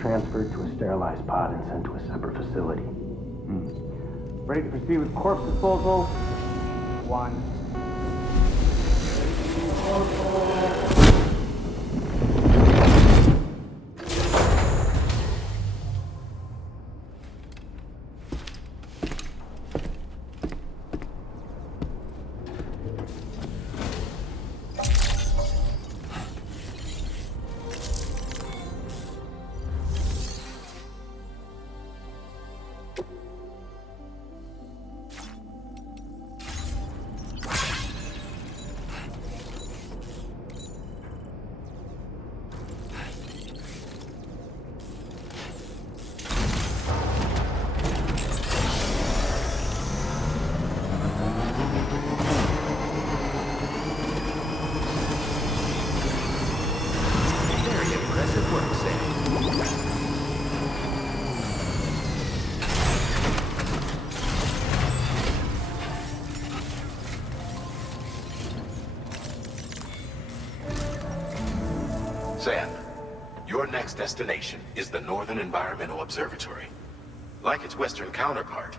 transferred to a sterilized pod and sent to a separate facility. Ready to proceed with corpse disposal? 1. Sam, your next destination is the Northern Environmental Observatory. Like its Western counterpart,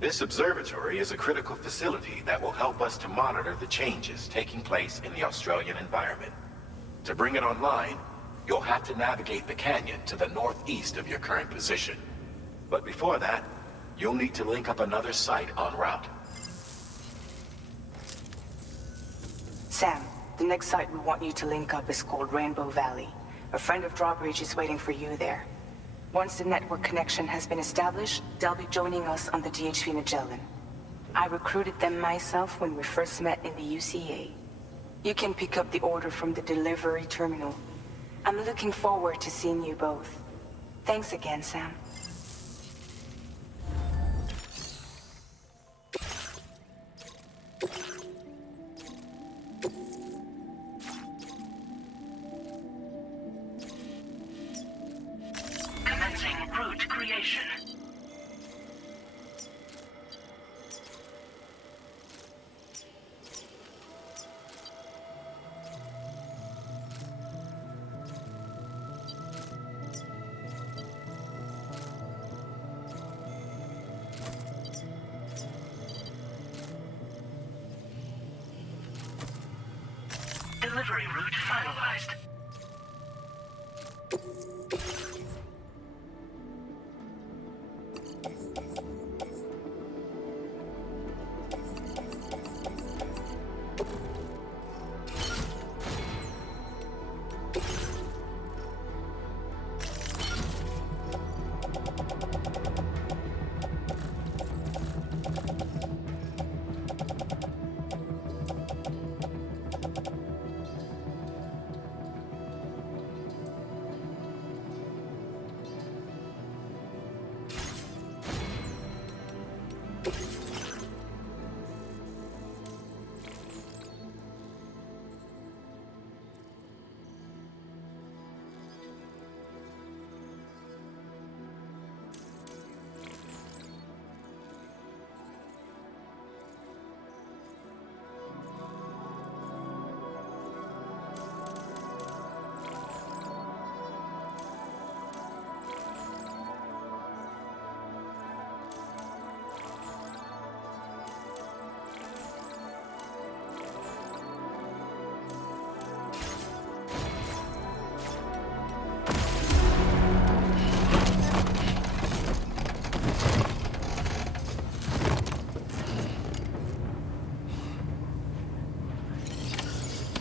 this observatory is a critical facility that will help us to monitor the changes taking place in the Australian environment. To bring it online, you'll have to navigate the canyon to the northeast of your current position. But before that, you'll need to link up another site en route. Sam, the next site we want you to link up is called Rainbow Valley. A friend of Drawbridge is waiting for you there. Once the network connection has been established, they'll be joining us on the DHV Magellan. I recruited them myself when we first met in the UCA. You can pick up the order from the delivery terminal. I'm looking forward to seeing you both. Thanks again, Sam. Commencing route creation. Delivery route finalized.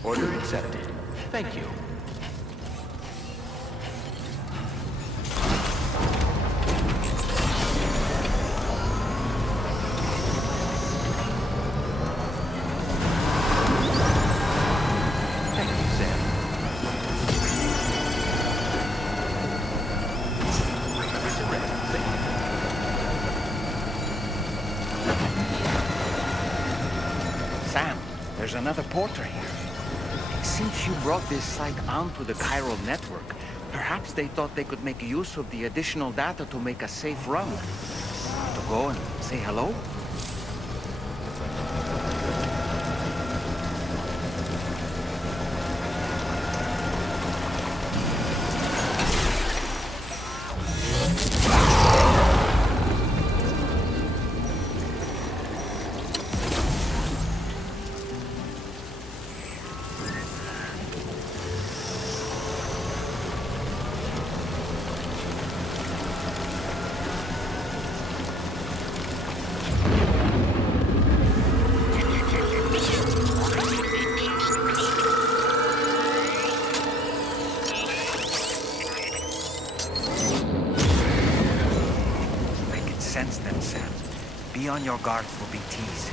Order accepted. Thank you. Thank you, Sam. Sam, there's another porter here. Since you brought this site onto the chiral network, perhaps they thought they could make use of the additional data to make a safe run. To go and say hello? sense them, Sam. Be on your guard for BTs.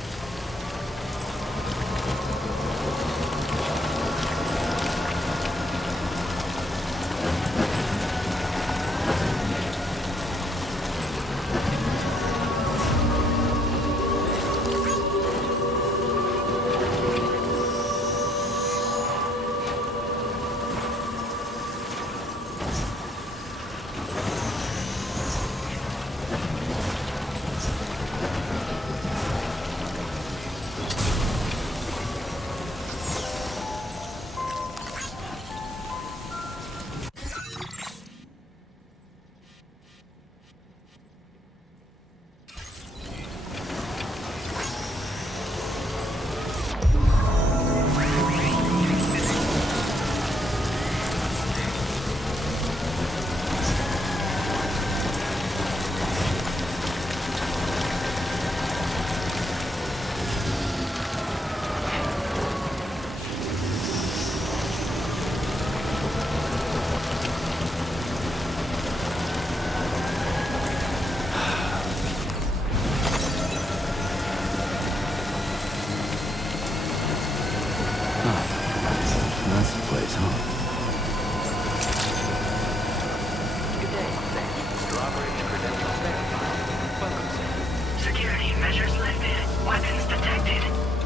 Security measures lifted. Weapons detected.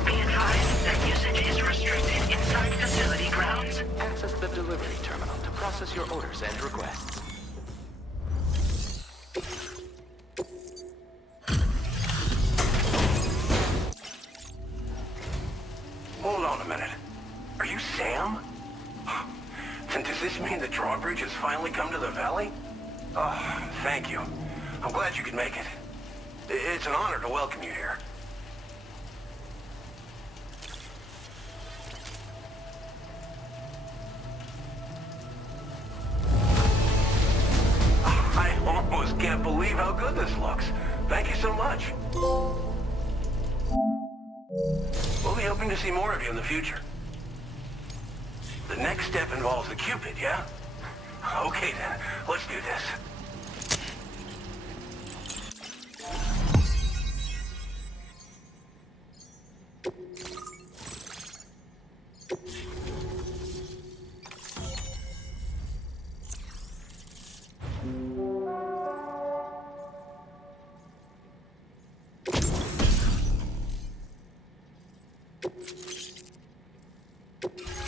Be advised that usage is restricted inside facility grounds. Access the delivery terminal to process your orders and requests. Hold on a minute. Are you Sam? Then does this mean the drawbridge has finally come to the valley? Oh, thank you. I'm glad you could make it. It's an honor to welcome you here. I almost can't believe how good this looks. Thank you so much. We'll be hoping to see more of you in the future. The next step involves the Cupid, yeah? Okay then, let's do this.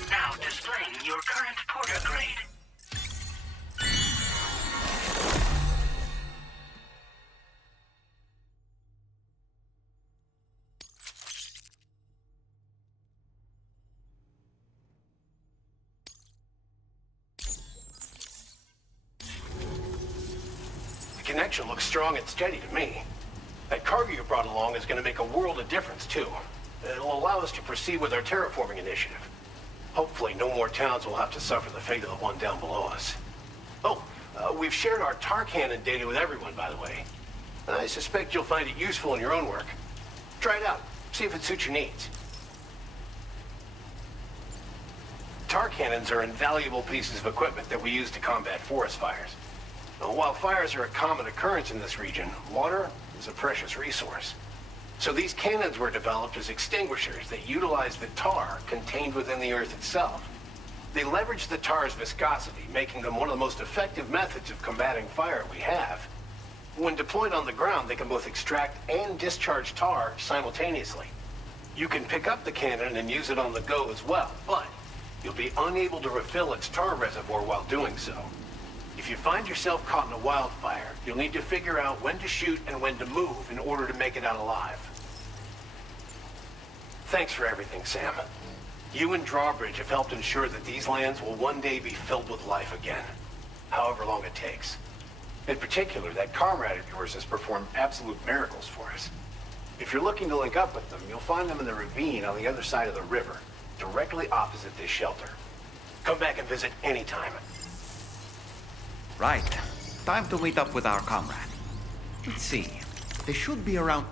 Now displaying your current porter grade. The connection looks strong and steady to me. That cargo you brought along is going to make a world of difference, too. It'll allow us to proceed with our terraforming initiative. Hopefully, no more towns will have to suffer the fate of the one down below us. Oh, we've shared our tar cannon data with everyone, by the way. I suspect you'll find it useful in your own work. Try it out. See if it suits your needs. Tar cannons are invaluable pieces of equipment that we use to combat forest fires. While fires are a common occurrence in this region, water is a precious resource. So these cannons were developed as extinguishers that utilize the tar contained within the earth itself. They leverage the tar's viscosity, making them one of the most effective methods of combating fire we have. When deployed on the ground, they can both extract and discharge tar simultaneously. You can pick up the cannon and use it on the go as well, but you'll be unable to refill its tar reservoir while doing so. If you find yourself caught in a wildfire, you'll need to figure out when to shoot and when to move in order to make it out alive. Thanks for everything, Sam. You and Drawbridge have helped ensure that these lands will one day be filled with life again, however long it takes. In particular, that comrade of yours has performed absolute miracles for us. If you're looking to link up with them, you'll find them in the ravine on the other side of the river, directly opposite this shelter. Come back and visit anytime. Right. Time to meet up with our comrade. Let's see. They should be around...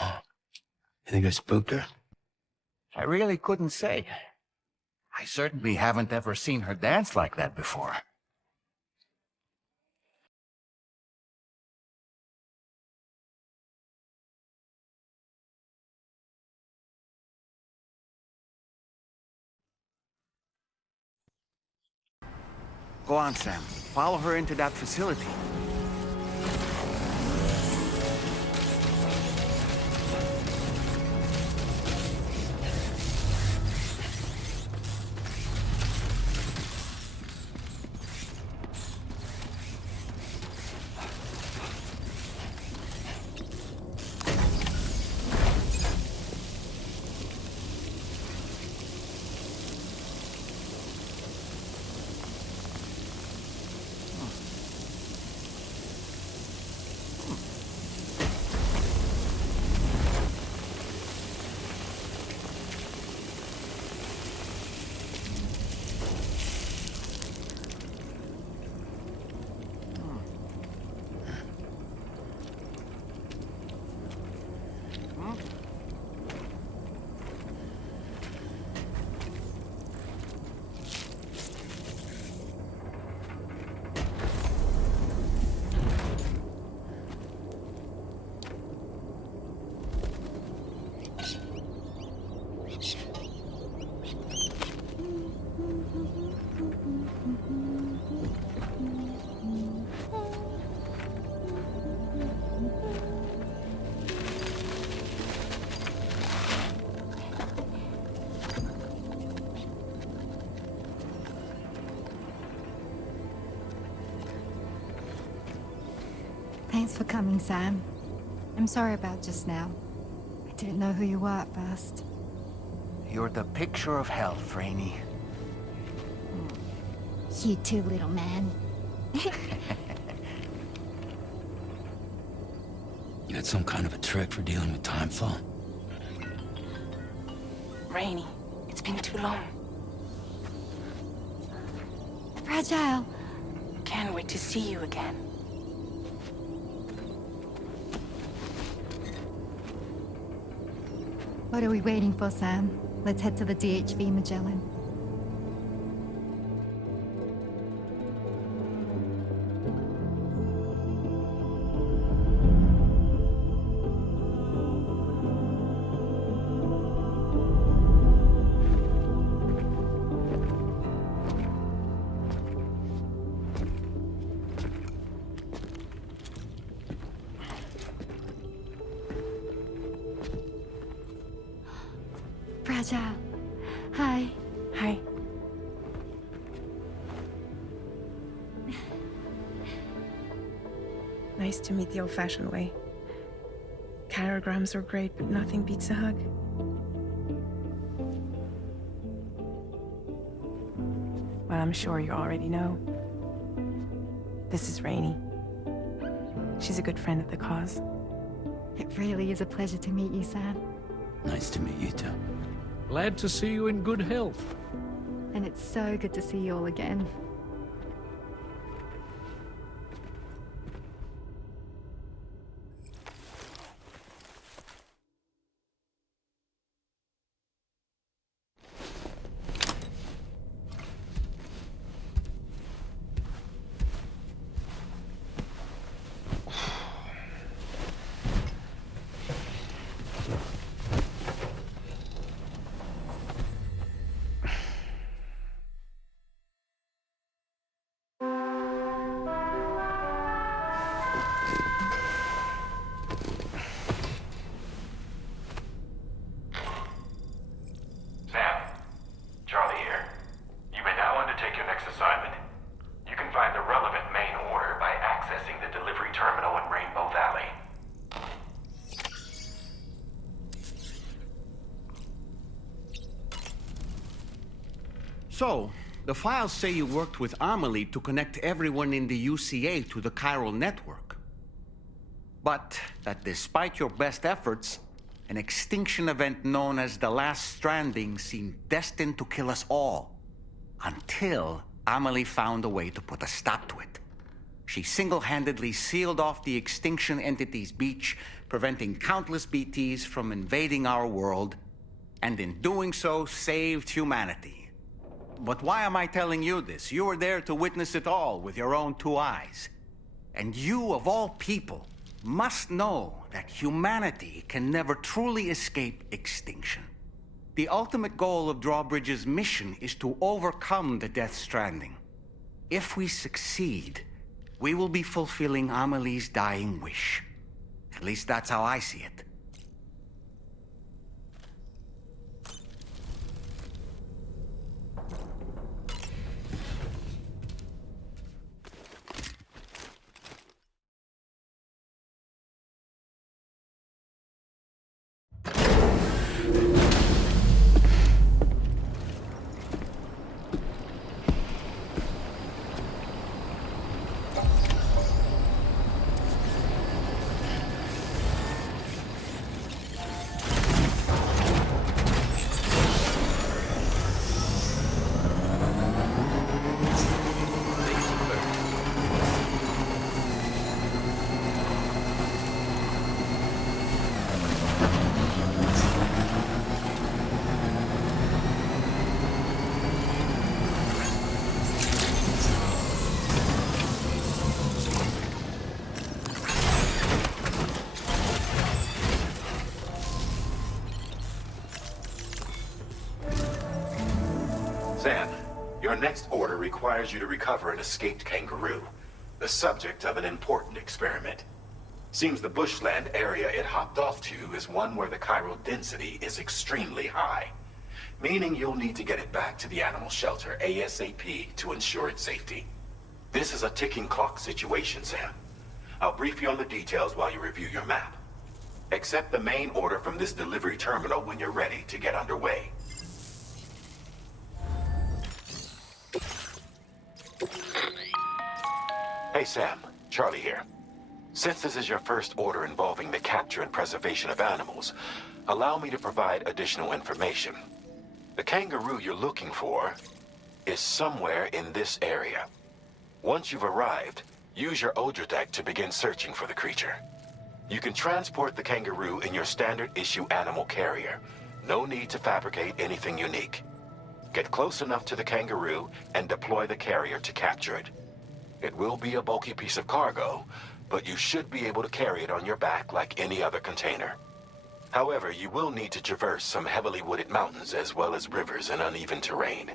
You think I spooked her? I really couldn't say. I certainly haven't ever seen her dance like that before. Go on, Sam. Follow her into that facility. Thanks for coming, Sam. I'm sorry about just now. I didn't know who you were at first. You're the picture of health, Rainey. You too, little man. You had some kind of a trick for dealing with timefall? Rainey, it's been too long. Fragile. Can't wait to see you again. What are we waiting for, Sam? Let's head to the DHV Magellan. Fragile. Hi. Hi. Nice to meet the old-fashioned way. Carograms are great, but nothing beats a hug. Well, I'm sure you already know. This is Rainey. She's a good friend of the cause. It really is a pleasure to meet you, Sam. Nice to meet you too. Glad to see you in good health. And it's so good to see you all again. So, the files say you worked with Amelie to connect everyone in the UCA to the chiral network. But that despite your best efforts, an extinction event known as the Last Stranding seemed destined to kill us all. Until Amelie found a way to put a stop to it. She single-handedly sealed off the extinction entity's beach, preventing countless BTs from invading our world, and in doing so, saved humanity. But why am I telling you this? You were there to witness it all with your own two eyes. And you, of all people, must know that humanity can never truly escape extinction. The ultimate goal of Drawbridge's mission is to overcome the Death Stranding. If we succeed, we will be fulfilling Amelie's dying wish. At least that's how I see it. Sam, your next order requires you to recover an escaped kangaroo, the subject of an important experiment. Seems the bushland area it hopped off to is one where the chiral density is extremely high, meaning you'll need to get it back to the animal shelter ASAP to ensure its safety. This is a ticking clock situation, Sam. I'll brief you on the details while you review your map. Accept the main order from this delivery terminal when you're ready to get underway. Hey Sam, Charlie here. Since this is your first order involving the capture and preservation of animals, allow me to provide additional information. The kangaroo you're looking for is somewhere in this area. Once you've arrived, use your Odra deck to begin searching for the creature. You can transport the kangaroo in your standard issue animal carrier. No need to fabricate anything unique. Get close enough to the kangaroo and deploy the carrier to capture it. It will be a bulky piece of cargo, but you should be able to carry it on your back like any other container. However, you will need to traverse some heavily wooded mountains as well as rivers and uneven terrain.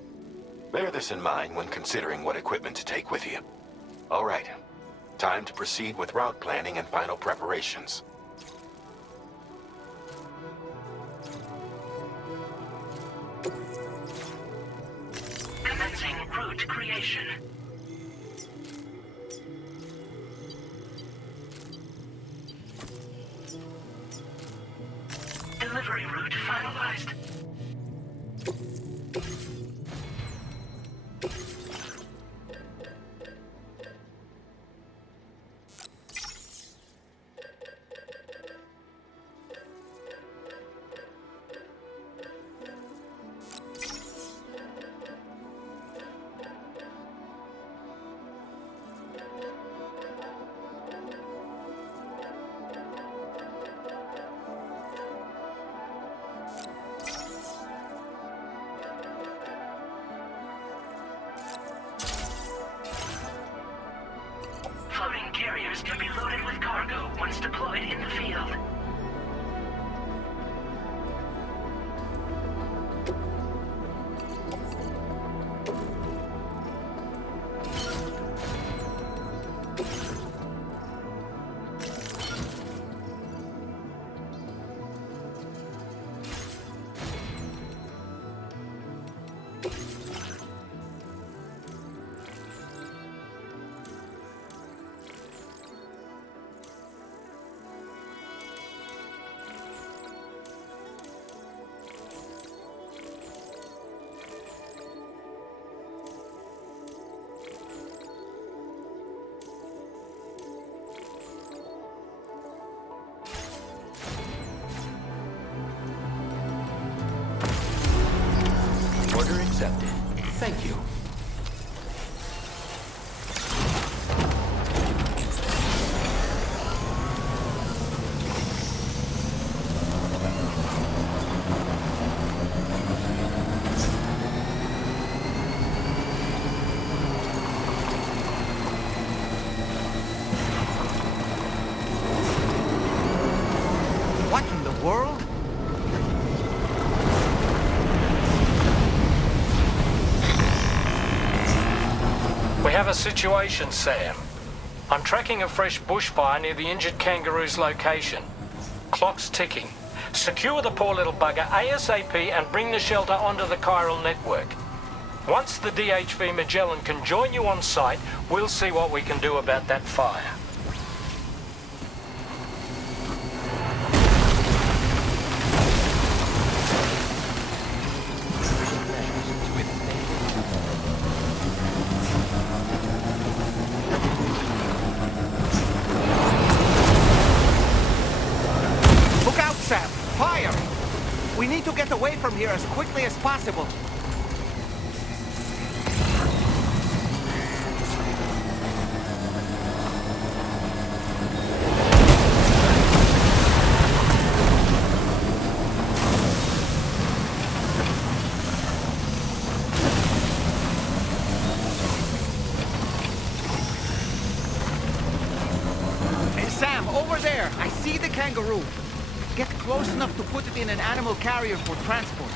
Bear this in mind when considering what equipment to take with you. All right, time to proceed with route planning and final preparations. Commencing route creation. Delivery route finalized. Floating carriers can be loaded with cargo once deployed in the field. Order accepted. Thank you. What in the world? We have a situation, Sam. I'm tracking a fresh bushfire near the injured kangaroo's location. Clock's ticking. Secure the poor little bugger ASAP and bring the shelter onto the chiral network. Once the DHV Magellan can join you on site, we'll see what we can do about that fire. Look out, Sam! Fire! We need to get away from here as quickly as possible. Kangaroo. Get close enough to put it in an animal carrier for transport.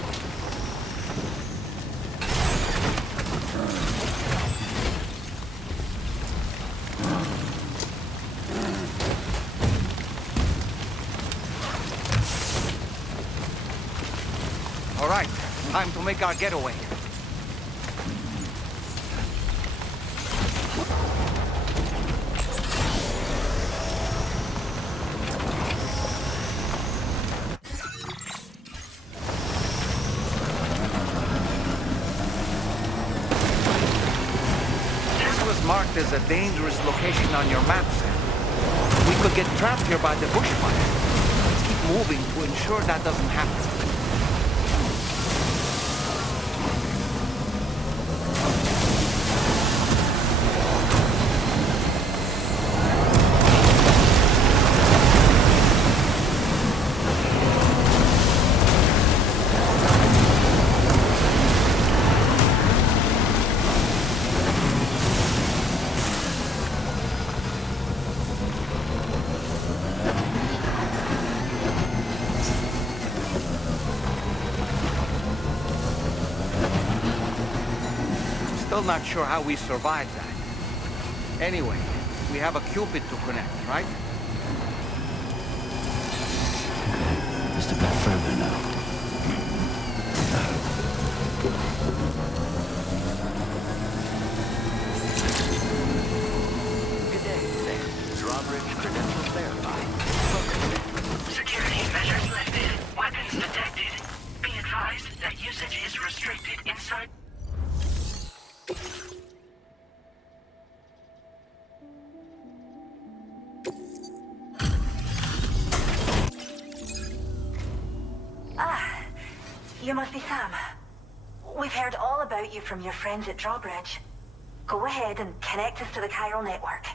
All right, time to make our getaway. Marked as a dangerous location on your map, Sam. We could get trapped here by the bushfire. Let's keep moving to ensure that doesn't happen. Still not sure how we survived that. Anyway, we have a Cupid to connect, right? Just a bit further now. Good day, Sam. Drawbridge credentials verified. Security measures lifted. Weapons detected. Be advised that usage is restricted inside. You must be Sam. We've heard all about you from your friends at Drawbridge. Go ahead and connect us to the chiral network.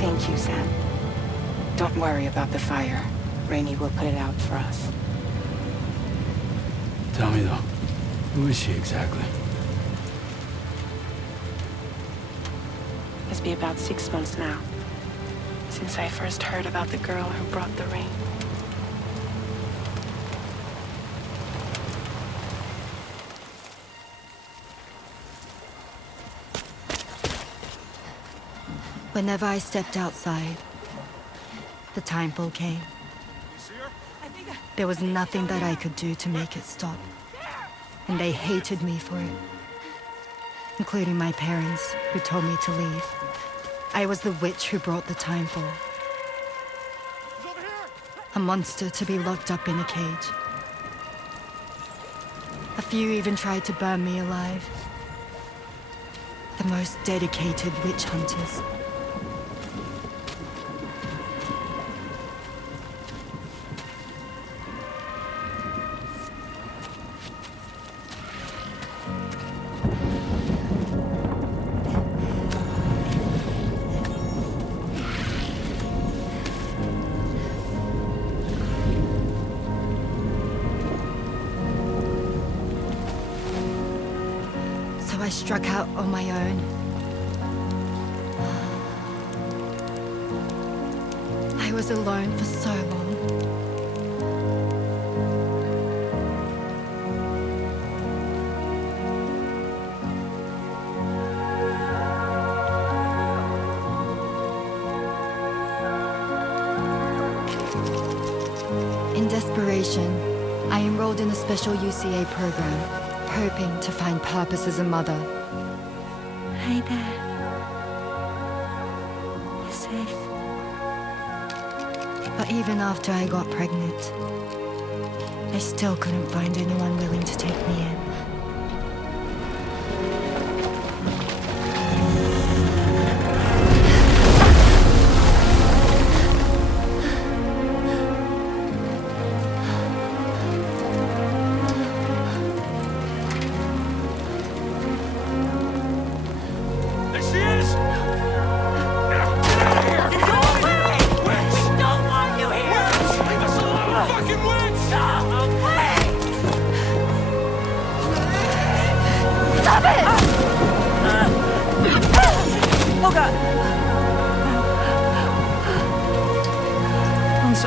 Thank you, Sam. Don't worry about the fire. Rainey will put it out for us. Tell me though, who is she exactly? It's been about 6 months now. since I first heard about the girl who brought the rain. Whenever I stepped outside, the time fall came. There was nothing that I could do to make it stop. And they hated me for it. Including my parents, who told me to leave. I was the witch who brought the time fall. A monster to be locked up in a cage. A few even tried to burn me alive. The most dedicated witch hunters. I struck out on my own. I was alone for so long. In desperation, I enrolled in a special UCA program. Hoping to find purpose as a mother. Hi there. You're safe. But even after I got pregnant, I still couldn't find anyone willing to take me in.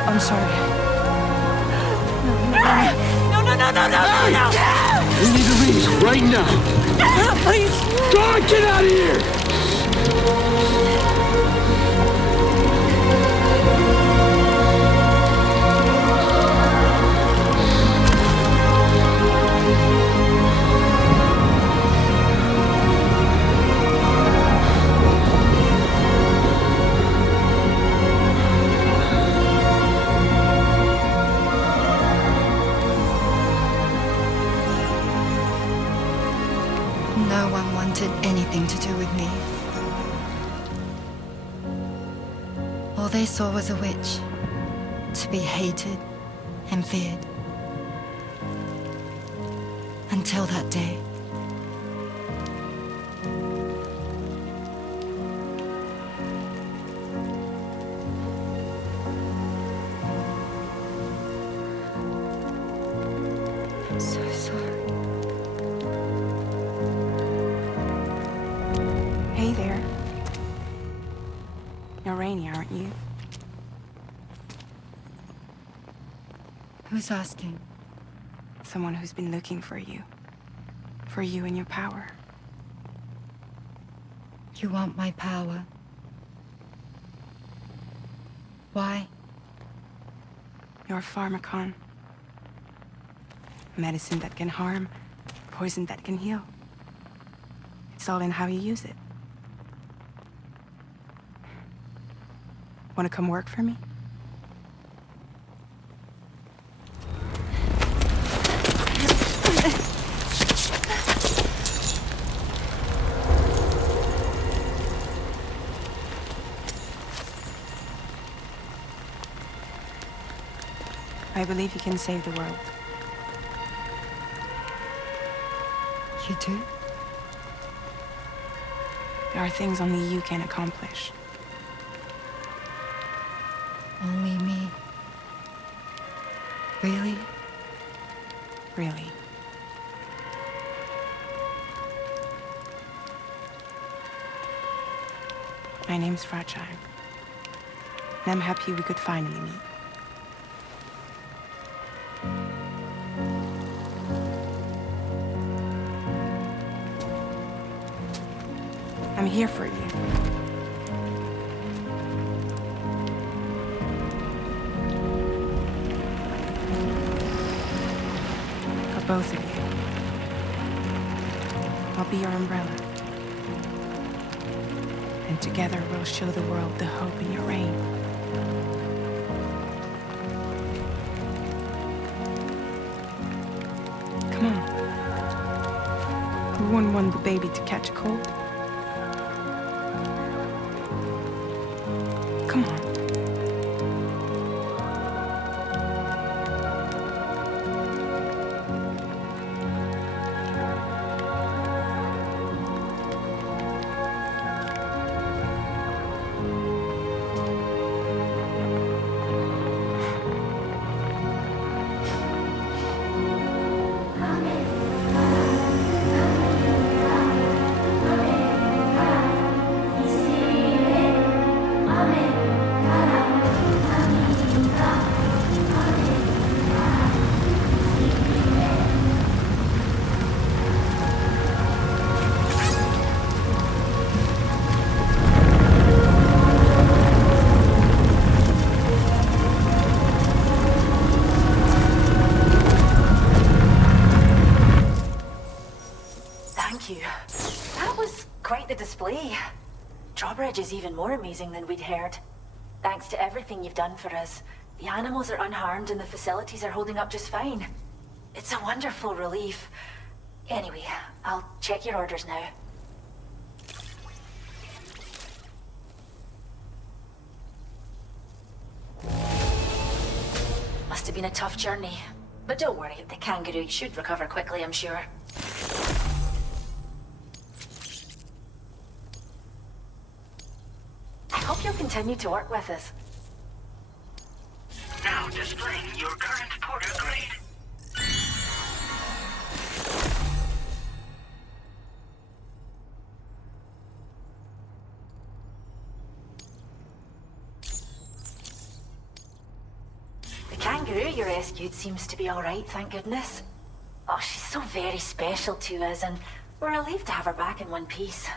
I'm sorry. No! We need to leave right now. Please! God, get out of here! No one wanted anything to do with me. All they saw was a witch, to be hated and feared. Until that day. I'm so sorry. Hey there. You're Rainy, aren't you? Who's asking? Someone who's been looking for you. For you and your power. You want my power? Why? You're a pharmacon. Medicine that can harm, poison that can heal. It's all in how you use it. Want to come work for me? I believe you can save the world. You do? There are things only you can accomplish. Only me. Really? Really. My name's Fragile. And I'm happy we could finally meet. I'm here for you. For both of you. I'll be your umbrella. And together we'll show the world the hope in your reign. Come on. We wouldn't want the baby to catch a cold. Come on. Drawbridge is even more amazing than we'd heard. Thanks to everything you've done for us, the animals are unharmed and the facilities are holding up just fine. It's a wonderful relief. Anyway, I'll check your orders now. Must have been a tough journey. But don't worry, the kangaroo should recover quickly, I'm sure. I hope you'll continue to work with us. Now displaying your current porter grade. The kangaroo you rescued seems to be all right, thank goodness. Oh, she's so very special to us, and we're relieved to have her back in one piece.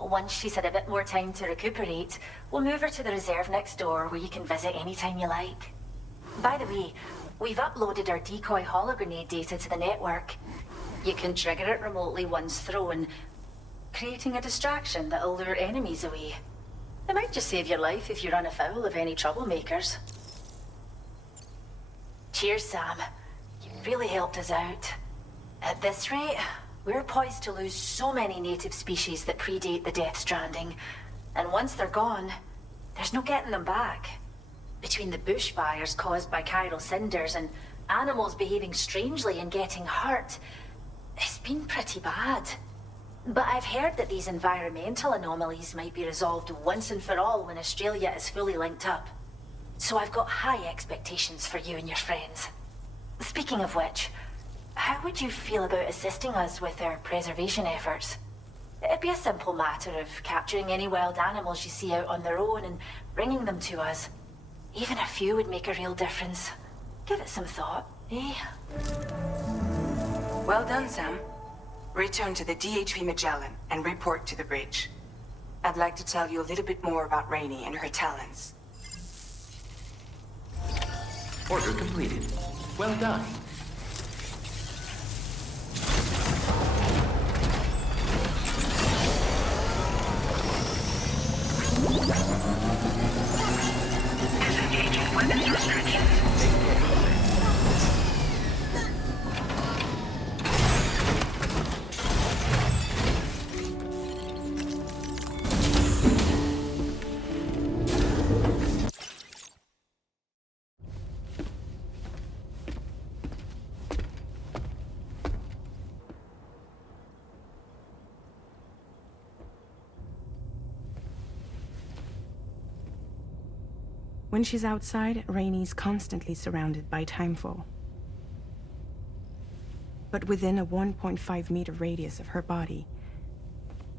Once she's had a bit more time to recuperate, we'll move her to the reserve next door where you can visit anytime you like. By the way, we've uploaded our decoy hologrenade data to the network. You can trigger it remotely once thrown, creating a distraction that'll lure enemies away. It might just save your life if you run afoul of any troublemakers. Cheers, Sam. You really helped us out. At this rate, we're poised to lose so many native species that predate the Death Stranding. And once they're gone, there's no getting them back. Between the bushfires caused by chiral cinders and animals behaving strangely and getting hurt, it's been pretty bad. But I've heard that these environmental anomalies might be resolved once and for all when Australia is fully linked up. So I've got high expectations for you and your friends. Speaking of which, how would you feel about assisting us with our preservation efforts? It'd be a simple matter of capturing any wild animals you see out on their own and bringing them to us. Even a few would make a real difference. Give it some thought, eh? Well done, Sam. Return to the DHV Magellan and report to the bridge. I'd like to tell you a little bit more about Rainey and her talents. Order completed. Well done. Disengaging weapons restrictions. When she's outside, Rainey's constantly surrounded by timefall. But within a 1.5-meter radius of her body,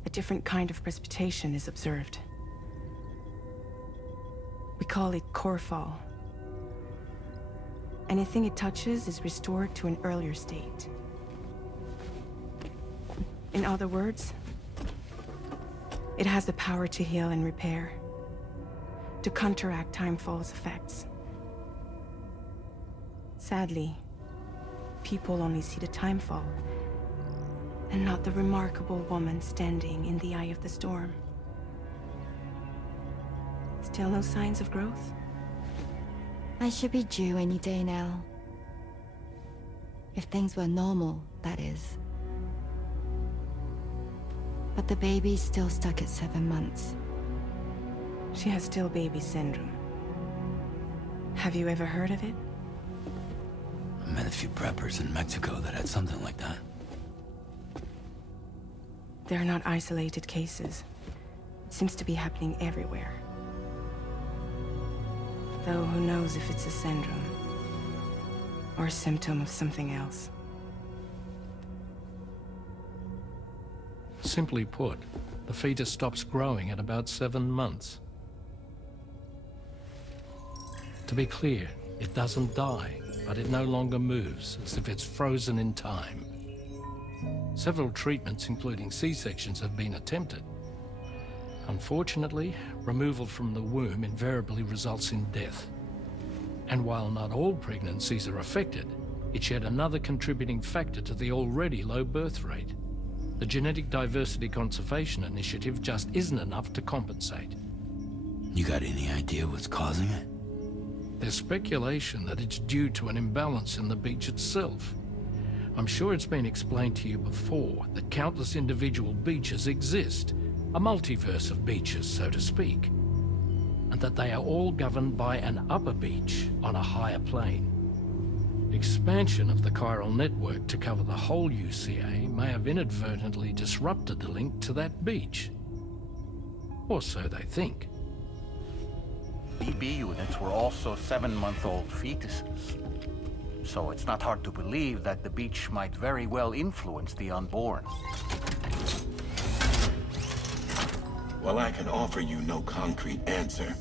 a different kind of precipitation is observed. We call it core fall. Anything it touches is restored to an earlier state. In other words, it has the power to heal and repair, to counteract Timefall's effects. Sadly, people only see the Timefall, and not the remarkable woman standing in the eye of the storm. Still no signs of growth? I should be due any day now. If things were normal, that is. But the baby's still stuck at 7 months. She has still baby syndrome. Have you ever heard of it? I met a few preppers in Mexico that had something like that. They're not isolated cases. It seems to be happening everywhere. Though who knows if it's a syndrome or a symptom of something else. Simply put, the fetus stops growing at about 7 months. To be clear, it doesn't die, but it no longer moves, as if it's frozen in time. Several treatments, including C-sections, have been attempted. Unfortunately, removal from the womb invariably results in death. And while not all pregnancies are affected, it's yet another contributing factor to the already low birth rate. The Genetic Diversity Conservation Initiative just isn't enough to compensate. You got any idea what's causing it? There's speculation that it's due to an imbalance in the beach itself. I'm sure it's been explained to you before that countless individual beaches exist, a multiverse of beaches, so to speak, and that they are all governed by an upper beach on a higher plane. Expansion of the chiral network to cover the whole UCA may have inadvertently disrupted the link to that beach. Or so they think. BB units were also 7-month-old fetuses. So it's not hard to believe that the beach might very well influence the unborn. While I can offer you no concrete answer,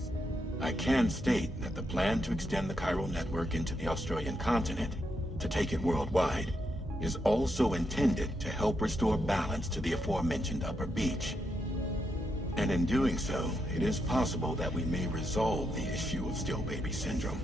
I can state that the plan to extend the chiral network into the Australian continent, to take it worldwide, is also intended to help restore balance to the aforementioned upper beach. And in doing so, it is possible that we may resolve the issue of still baby syndrome.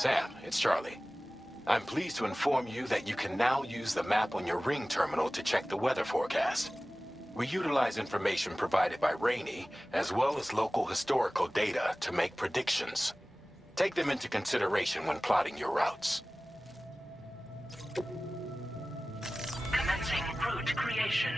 Sam, it's Charlie. I'm pleased to inform you that you can now use the map on your Ring terminal to check the weather forecast. We utilize information provided by Rainey, as well as local historical data to make predictions. Take them into consideration when plotting your routes. Commencing route creation.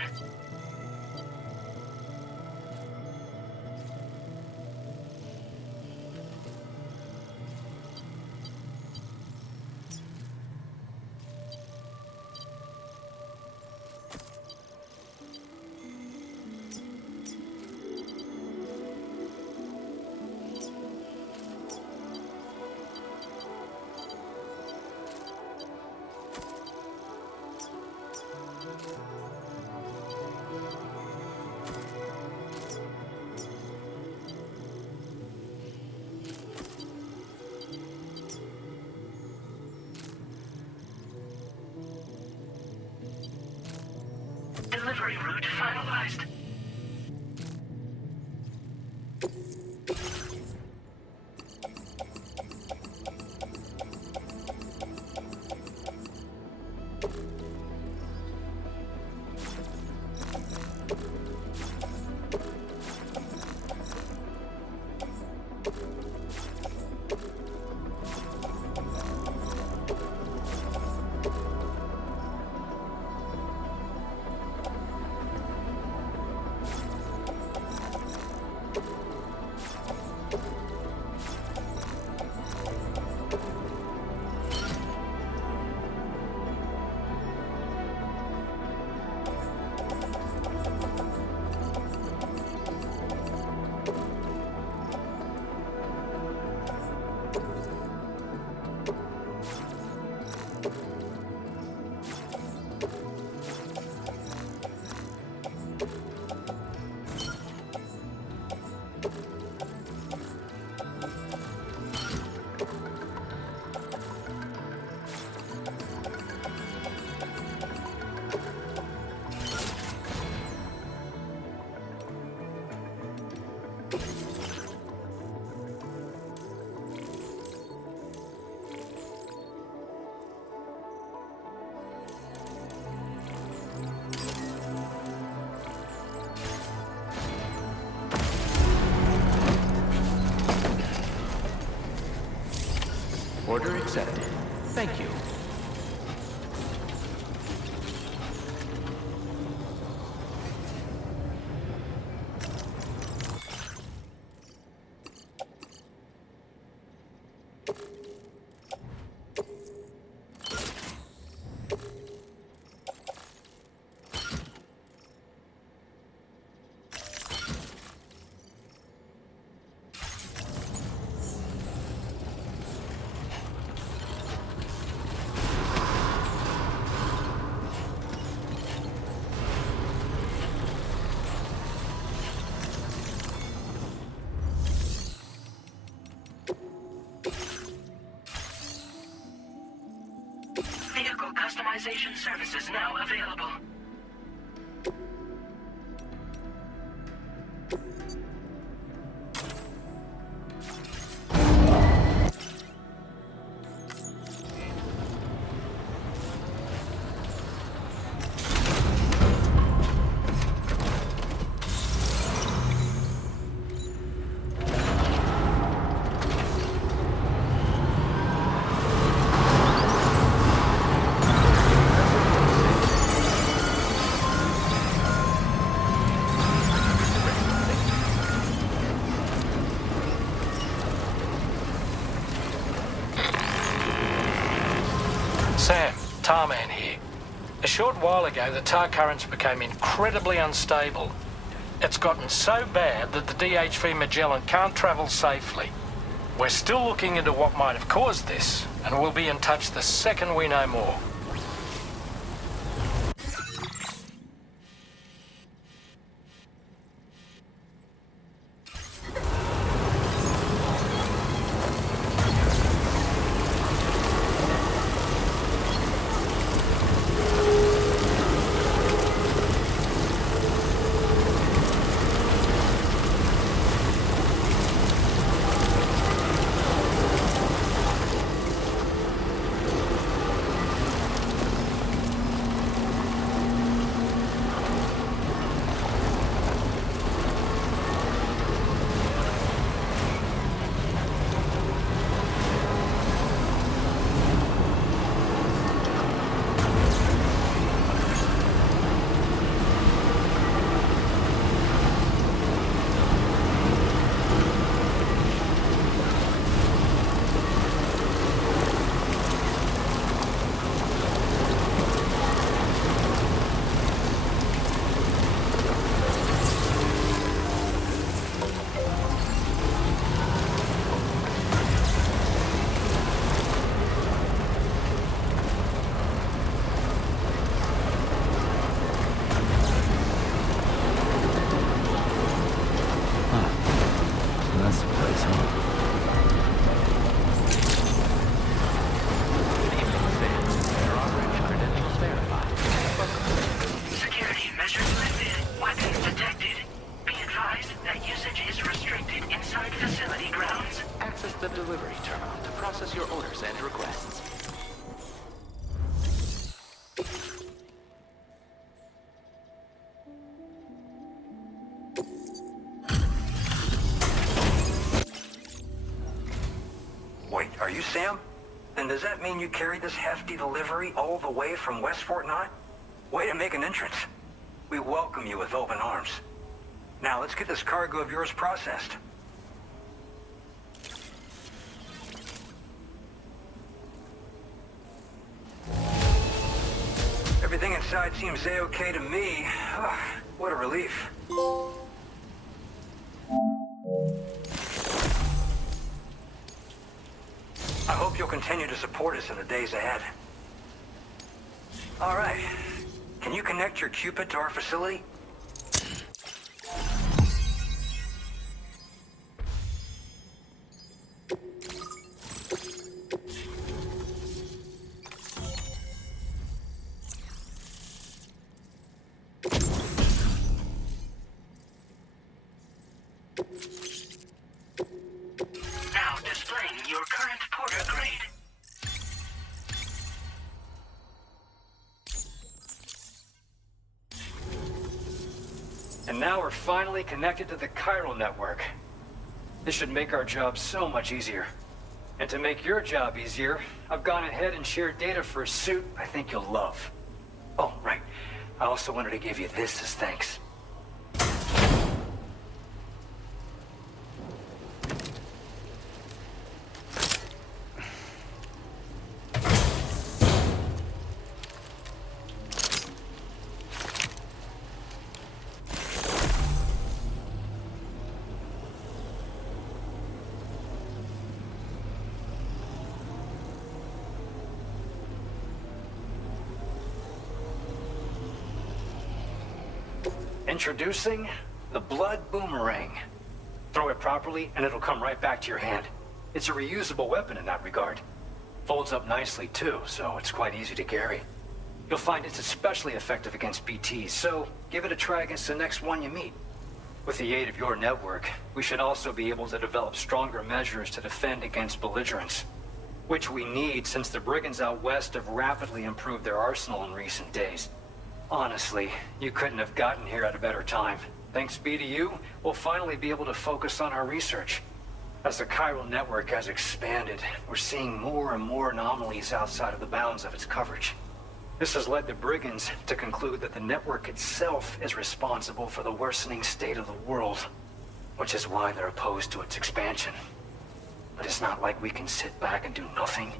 Delivery route finalized. Order accepted. Thank you. Vehicle customization services now available. Sam, Tarman here. A short while ago, the tar currents became incredibly unstable. It's gotten so bad that the DHV Magellan can't travel safely. We're still looking into what might have caused this, and we'll be in touch the second we know more. Sam? Then does that mean you carried this hefty delivery all the way from West Fort Knott? Way to make an entrance. We welcome you with open arms. Now let's get this cargo of yours processed. Everything inside seems A-okay to me. What a relief. I hope you'll continue to support us in the days ahead. All right. Can you connect your Cupid to our facility? Now displaying your current porter grade. And now we're finally connected to the chiral network. This should make our job so much easier. And to make your job easier, I've gone ahead and shared data for a suit I think you'll love. Oh, right. I also wanted to give you this as thanks. Introducing the Blood Boomerang. Throw it properly and it'll come right back to your hand. It's a reusable weapon in that regard. Folds up nicely too, so it's quite easy to carry. You'll find it's especially effective against BTs, so give it a try against the next one you meet. With the aid of your network, we should also be able to develop stronger measures to defend against belligerents, which we need since the brigands out west have rapidly improved their arsenal in recent days. Honestly, you couldn't have gotten here at a better time. Thanks be to you, we'll finally be able to focus on our research. As the chiral network has expanded, we're seeing more and more anomalies outside of the bounds of its coverage. This has led the brigands to conclude that the network itself is responsible for the worsening state of the world, which is why they're opposed to its expansion. But it's not like we can sit back and do nothing.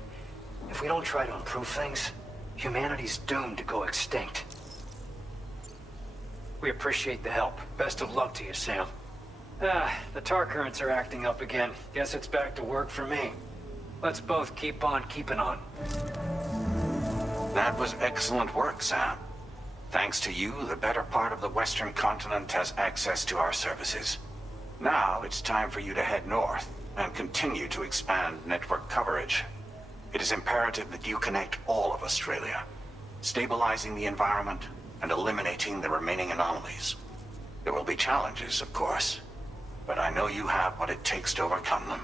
If we don't try to improve things, humanity's doomed to go extinct. We appreciate the help. Best of luck to you, Sam. The tar currents are acting up again. Guess it's back to work for me. Let's both keep on keeping on. That was excellent work, Sam. Thanks to you, the better part of the Western continent has access to our services. Now it's time for you to head north and continue to expand network coverage. It is imperative that you connect all of Australia, stabilizing the environment and eliminating the remaining anomalies. There will be challenges, of course, but I know you have what it takes to overcome them.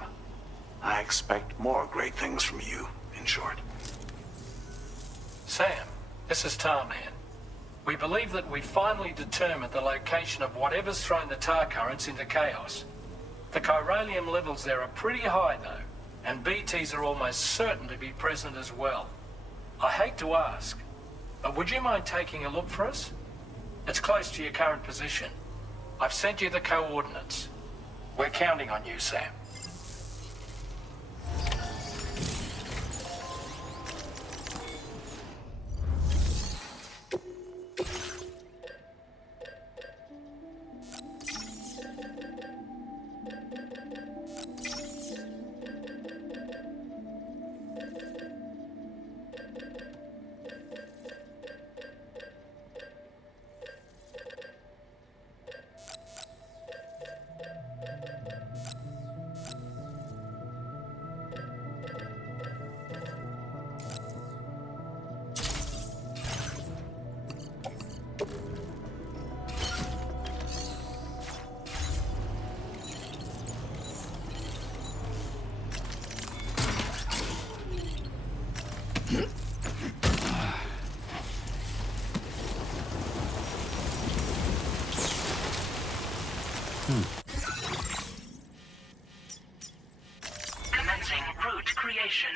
I expect more great things from you, in short. Sam, this is Tarman. We believe that we finally determined the location of whatever's thrown the tar currents into chaos. The chiralium levels there are pretty high, though, and BTs are almost certain to be present as well. I hate to ask, but would you mind taking a look for us? It's close to your current position. I've sent you the coordinates. We're counting on you, Sam. Commencing route creation.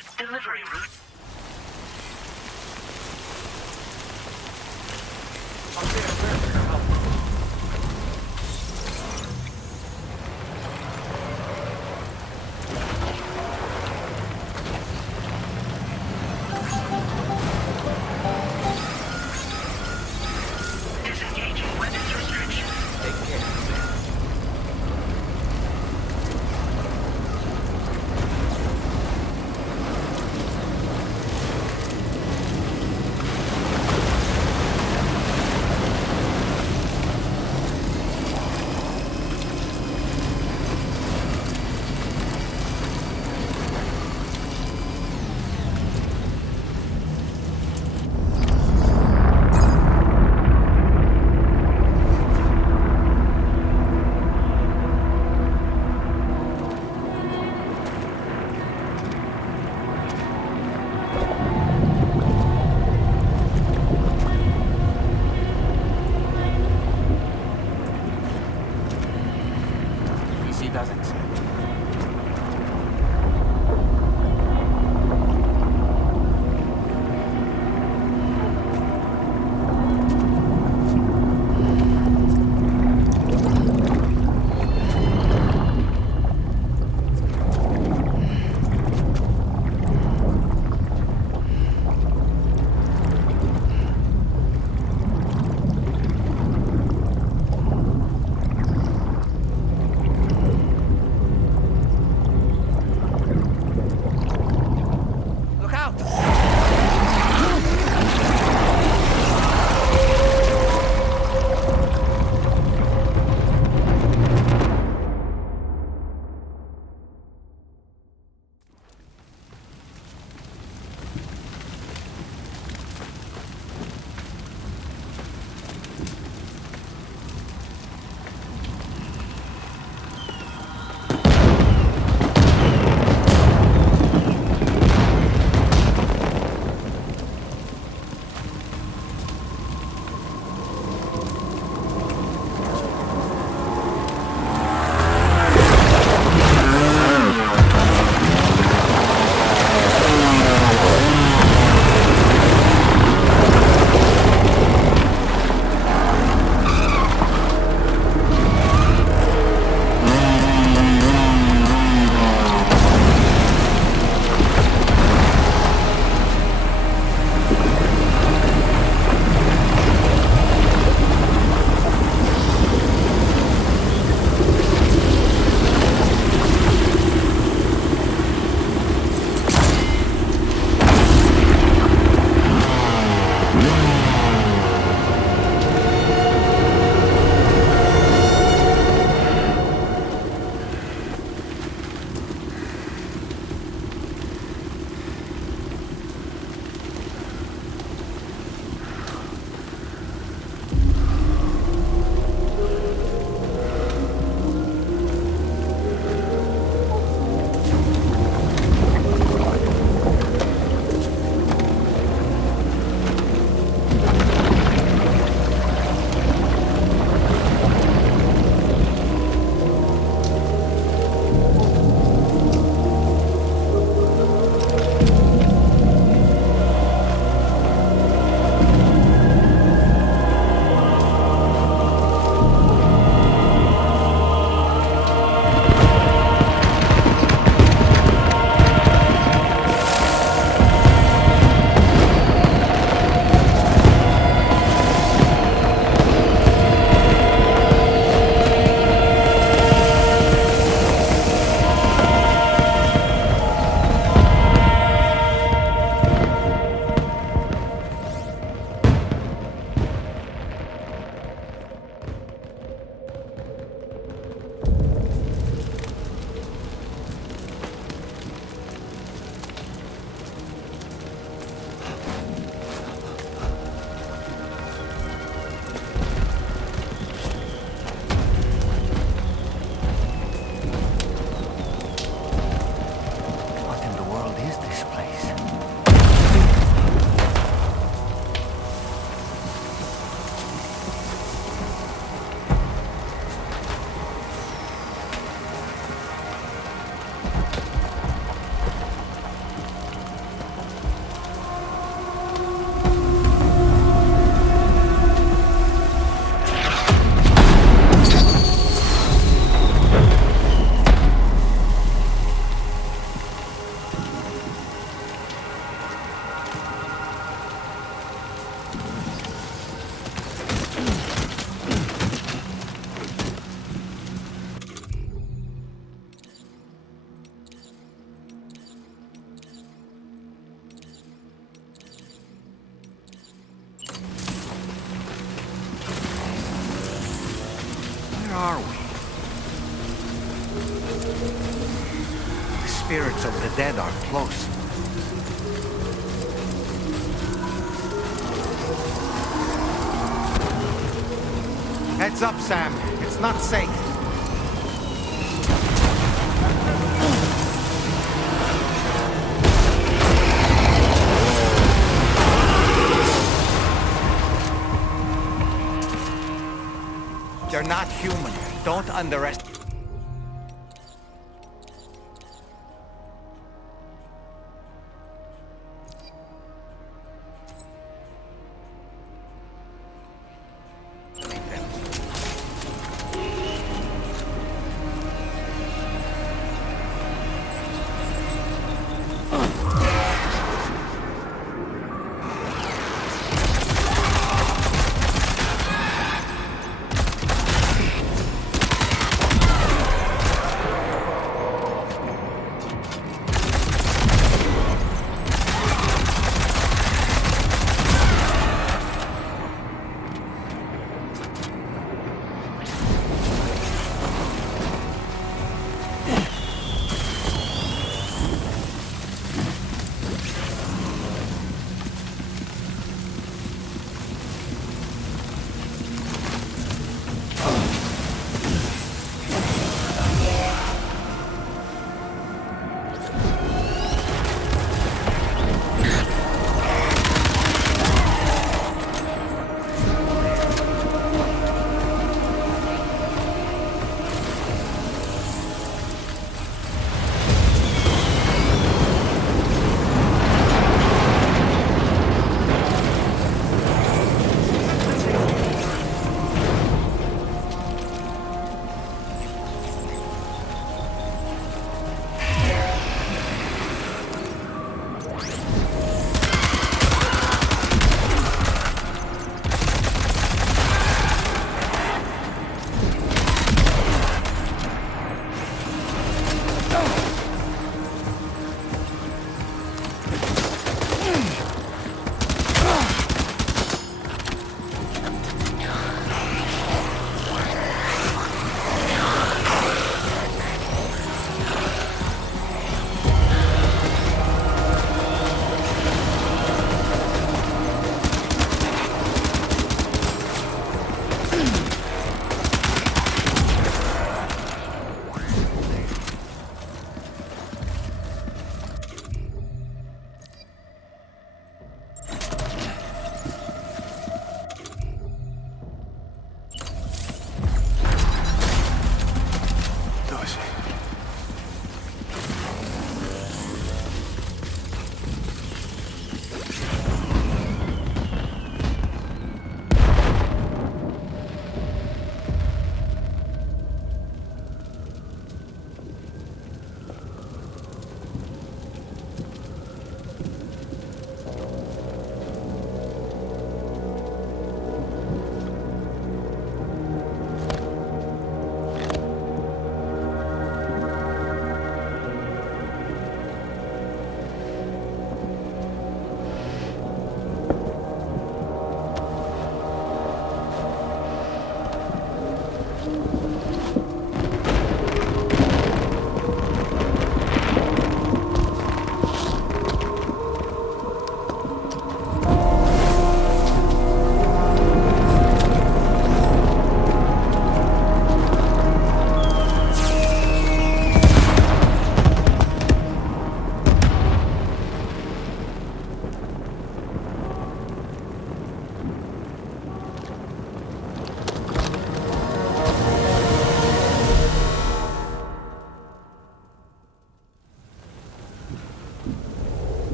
are we? The spirits of the dead are close. Heads up, Sam. It's not safe. They're not human. Don't underestimate.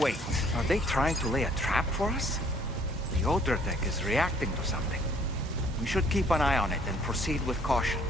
Wait, are they trying to lay a trap for us? The Odor deck is reacting to something. We should keep an eye on it and proceed with caution.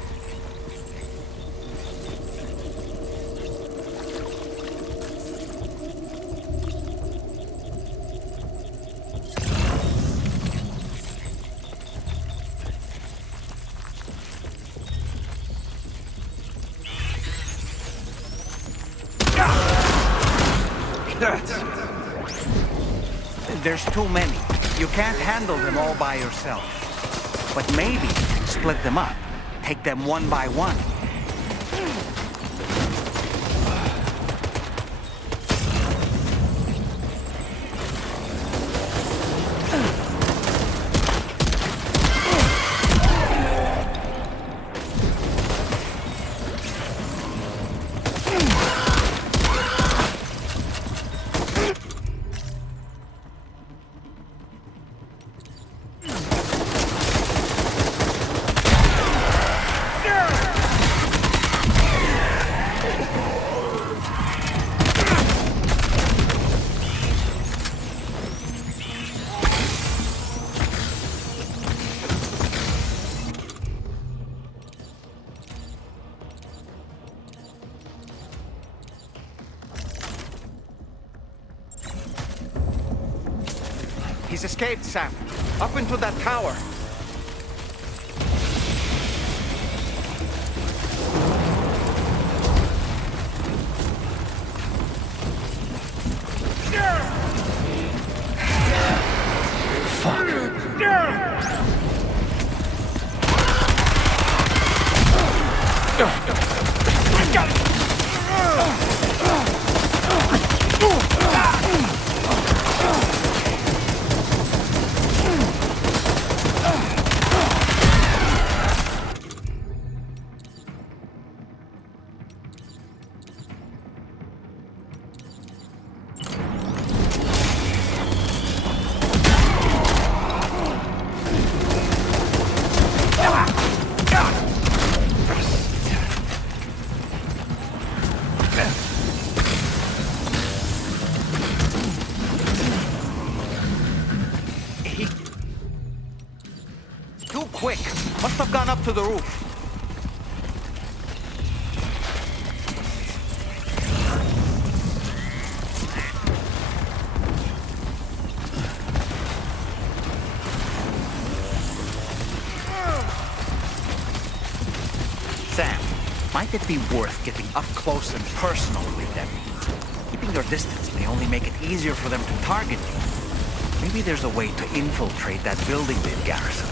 There's too many. You can't handle them all by yourself. But maybe split them up. Take them one by one. He's escaped, Sam. Up into that tower. Quick! Must have gone up to the roof. Sam, might it be worth getting up close and personal with them? Keeping your distance may only make it easier for them to target you. Maybe there's a way to infiltrate that building they've garrisoned.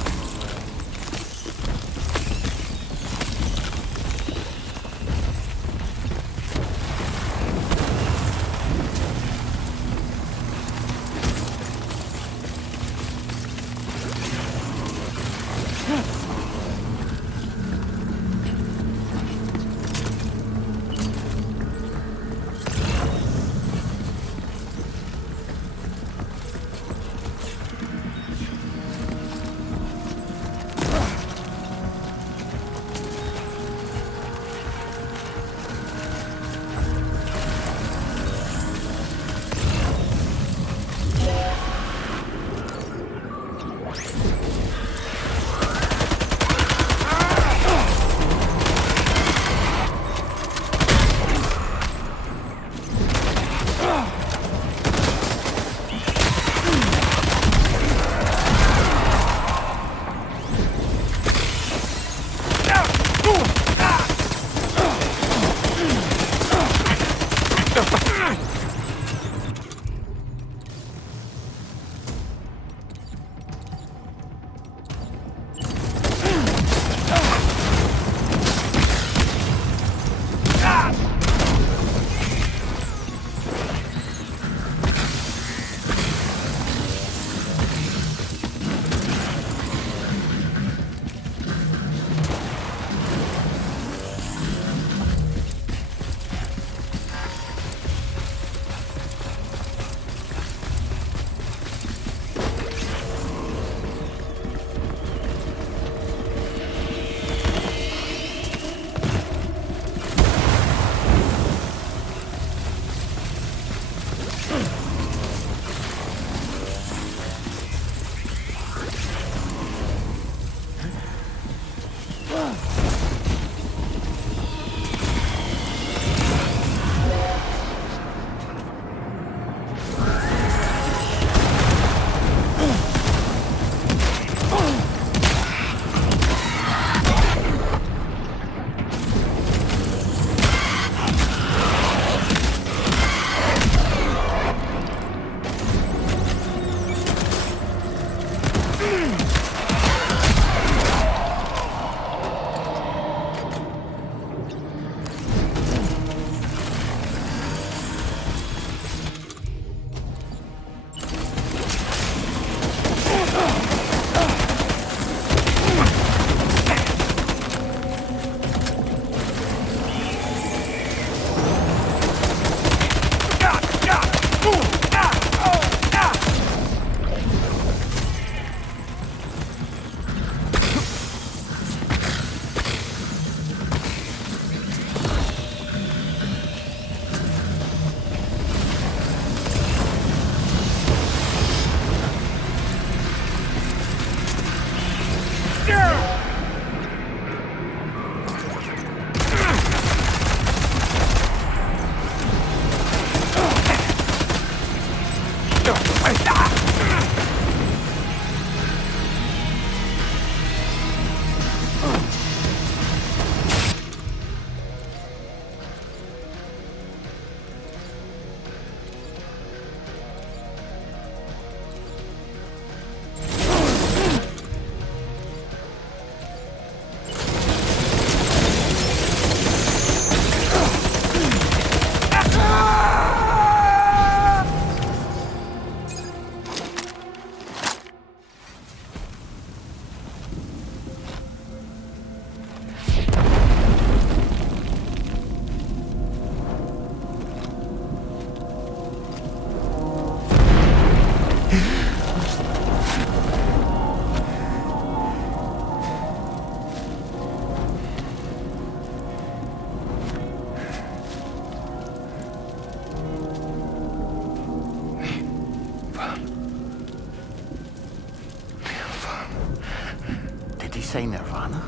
say Nirvana?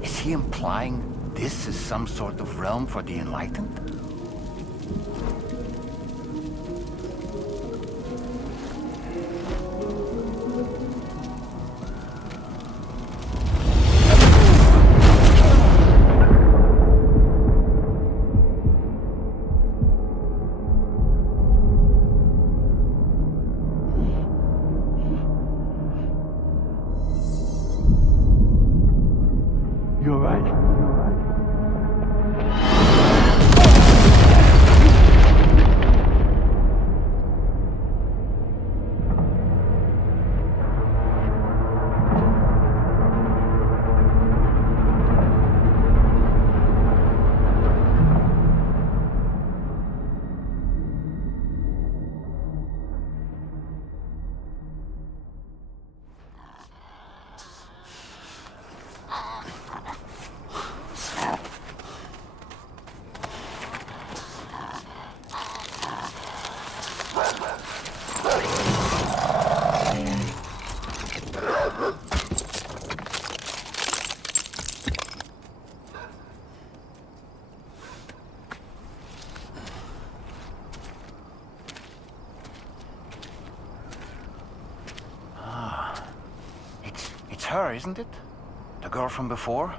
Is he implying this is some sort of realm for the enlightened? You all right? It's her, isn't it? The girl from before?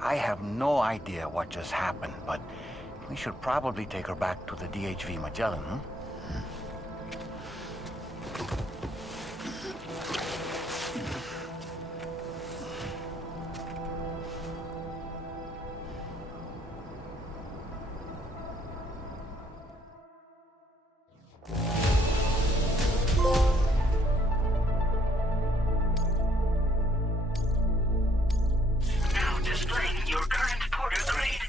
I have no idea what just happened, but we should probably take her back to the DHV Magellan, huh? Now displaying your current porter grade.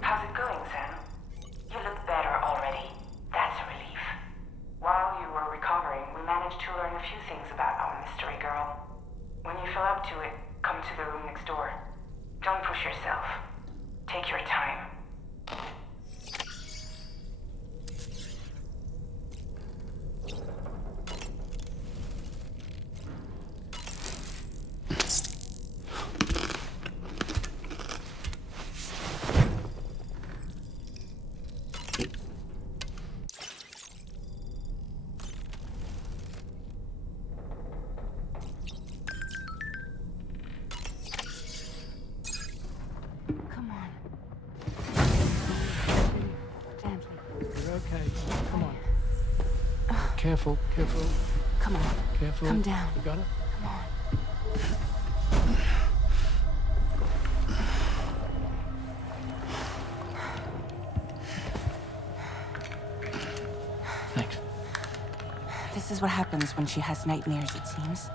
How's it going, Sam? You look better already. That's a relief. While you were recovering, we managed to learn a few things about our mystery girl. When you feel up to it, come to the room next door. Don't push yourself. Take your time. Come on. careful, careful. Come on. Careful. Come down. You got it? Come on. Thanks. This is what happens when she has nightmares, it seems.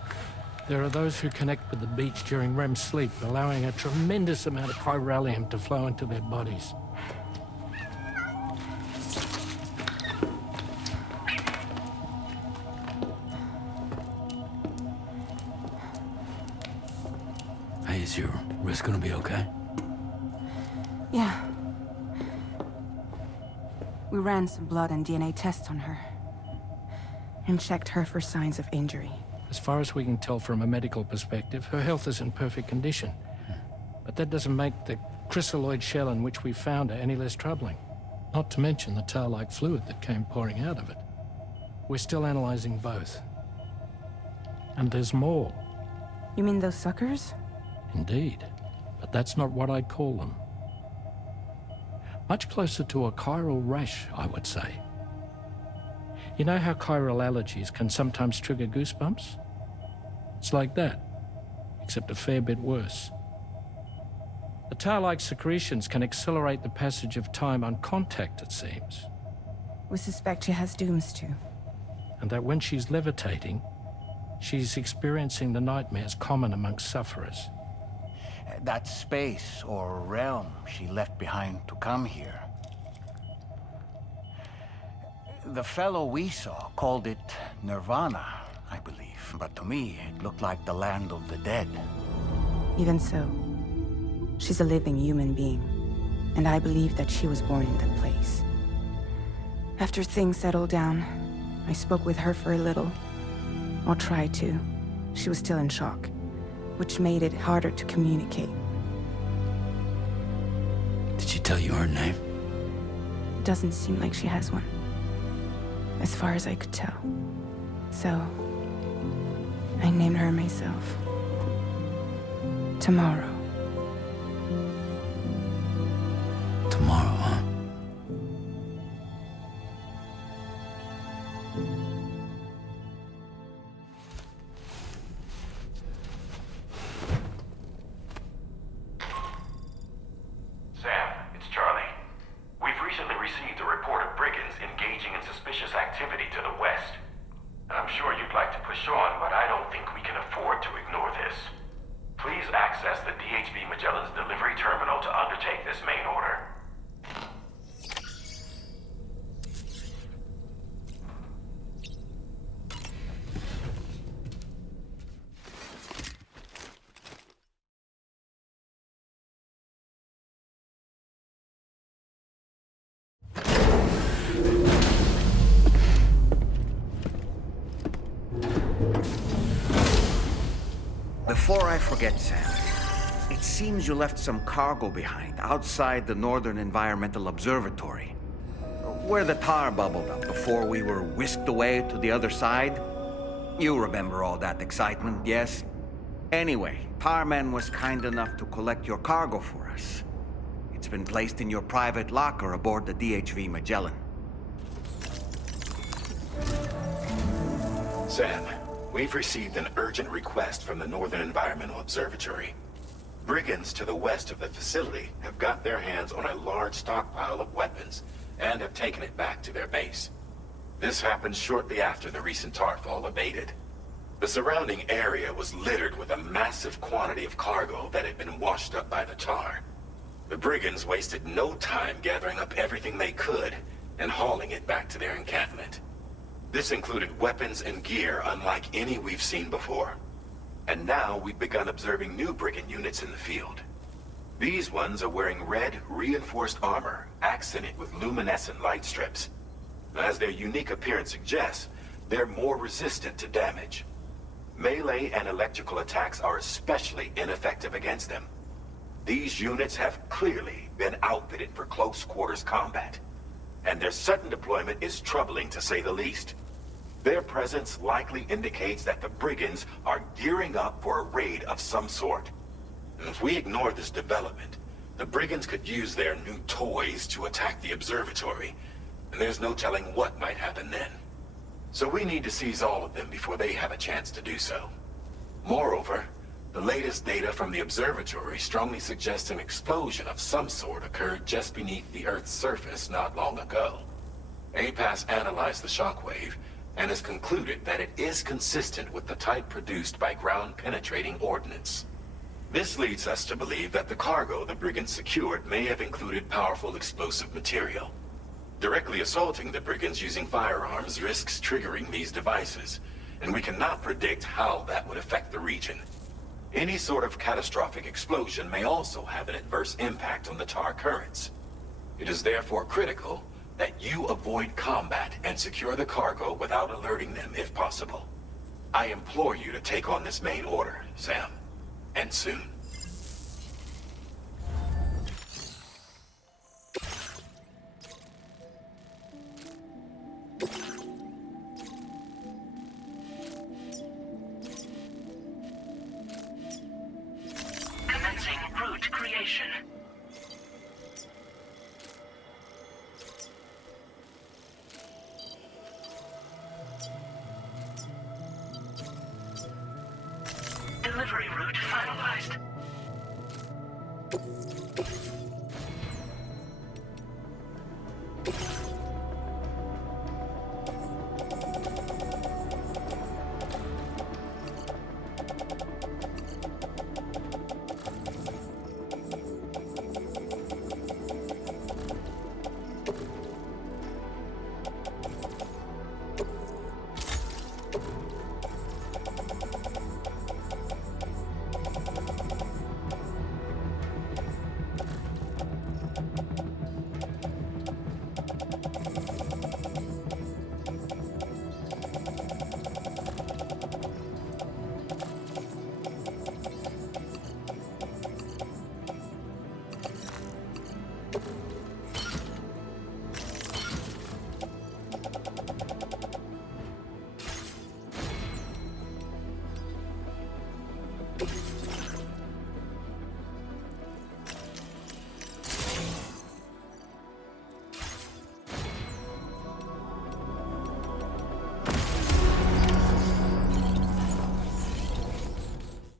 There are those who connect with the beach during REM sleep, allowing a tremendous amount of chiralium to flow into their bodies. Hey, is your wrist gonna be okay? Yeah. We ran some blood and DNA tests on her. And checked her for signs of injury. As far as we can tell from a medical perspective, her health is in perfect condition. But that doesn't make the chrysaloid shell in which we found her any less troubling. Not to mention the tar-like fluid that came pouring out of it. We're still analyzing both. And there's more. You mean those suckers? Indeed. But that's not what I'd call them. Much closer to a chiral rash, I would say. You know how chiral allergies can sometimes trigger goosebumps? It's like that, except a fair bit worse. The tar-like secretions can accelerate the passage of time on contact, it seems. We suspect she has dooms too. And that when she's levitating, she's experiencing the nightmares common amongst sufferers. That space or realm she left behind to come here. The fellow we saw called it Nirvana, I believe. But to me, it looked like the land of the dead. Even so, she's a living human being. And I believe that she was born in that place. After things settled down, I spoke with her for a little. Or tried to. She was still in shock, which made it harder to communicate. Did she tell you her name? Doesn't seem like she has one. As far as I could tell. So, I named her myself. Tomorrow. Tomorrow, huh? Sam, it's Charlie. We've recently received a report of brigands engaging in suspicious activity to the west. I'm sure you'd like to push on, but I don't think we can afford to ignore this. Please access the DHV Magellan's delivery terminal to undertake this main order. Before I forget, Sam, it seems you left some cargo behind outside the Northern Environmental Observatory, where the tar bubbled up before we were whisked away to the other side. You remember all that excitement, yes? Anyway, Tarman was kind enough to collect your cargo for us. It's been placed in your private locker aboard the DHV Magellan. Sam, we've received an urgent request from the Northern Environmental Observatory. Brigands to the west of the facility have got their hands on a large stockpile of weapons and have taken it back to their base. This happened shortly after the recent tarfall abated. The surrounding area was littered with a massive quantity of cargo that had been washed up by the tar. The brigands wasted no time gathering up everything they could and hauling it back to their encampment. This included weapons and gear unlike any we've seen before. And now we've begun observing new brigand units in the field. These ones are wearing red, reinforced armor, accented with luminescent light strips. As their unique appearance suggests, they're more resistant to damage. Melee and electrical attacks are especially ineffective against them. These units have clearly been outfitted for close quarters combat, and their sudden deployment is troubling to say the least. Their presence likely indicates that the brigands are gearing up for a raid of some sort. And if we ignore this development, the brigands could use their new toys to attack the observatory, and there's no telling what might happen then. So we need to seize all of them before they have a chance to do so. Moreover, the latest data from the observatory strongly suggests an explosion of some sort occurred just beneath the Earth's surface not long ago. APAS analyzed the shockwave and has concluded that it is consistent with the type produced by ground-penetrating ordnance. This leads us to believe that the cargo the brigands secured may have included powerful explosive material. Directly assaulting the brigands using firearms risks triggering these devices, and we cannot predict how that would affect the region. Any sort of catastrophic explosion may also have an adverse impact on the tar currents. It is therefore critical that you avoid combat and secure the cargo without alerting them if possible. I implore you to take on this main order, Sam. And soon. Commencing route creation. Delivery route finalized.